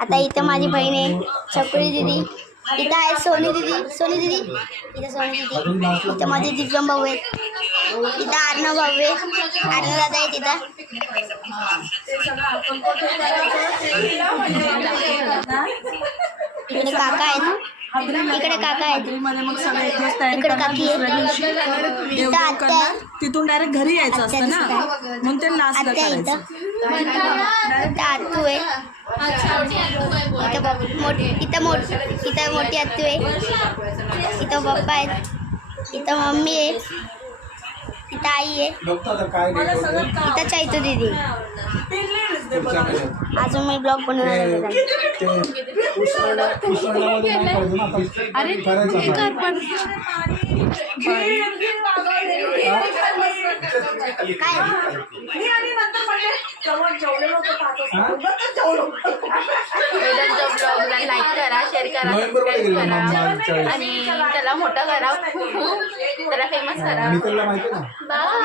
आता इथं माझी बहीण आहे छकुली दीदी, इथं आहे सोनी दीदी, इथं सोनी दीदी, इथं माझे दिव्यम भाऊ आहेत, इथं अर्णव भाऊ आहे, अर्णव दादा आहे तिथं, इकडे काका आहेत, इकडे काका आहेत, इकडे काकी आहे, इथं आत्या आहे, तिथून डायरेक्ट घरी यायचं असतं ना, म्हणून ते लास्टला करायचं. इथं आत्तू आहे, इथं मोठी आत्तू आहे, इथं पप्पा आहेत, इथं मम्मी आहे, इथं आई आहे, इथं चैतू दीदी. अजून मी ब्लॉग बनवणार आहे. लाईक करा, शेअर करा, सबस्क्राईब करा आणि त्याला मोठं करा, त्याला फेमस करा. बाय.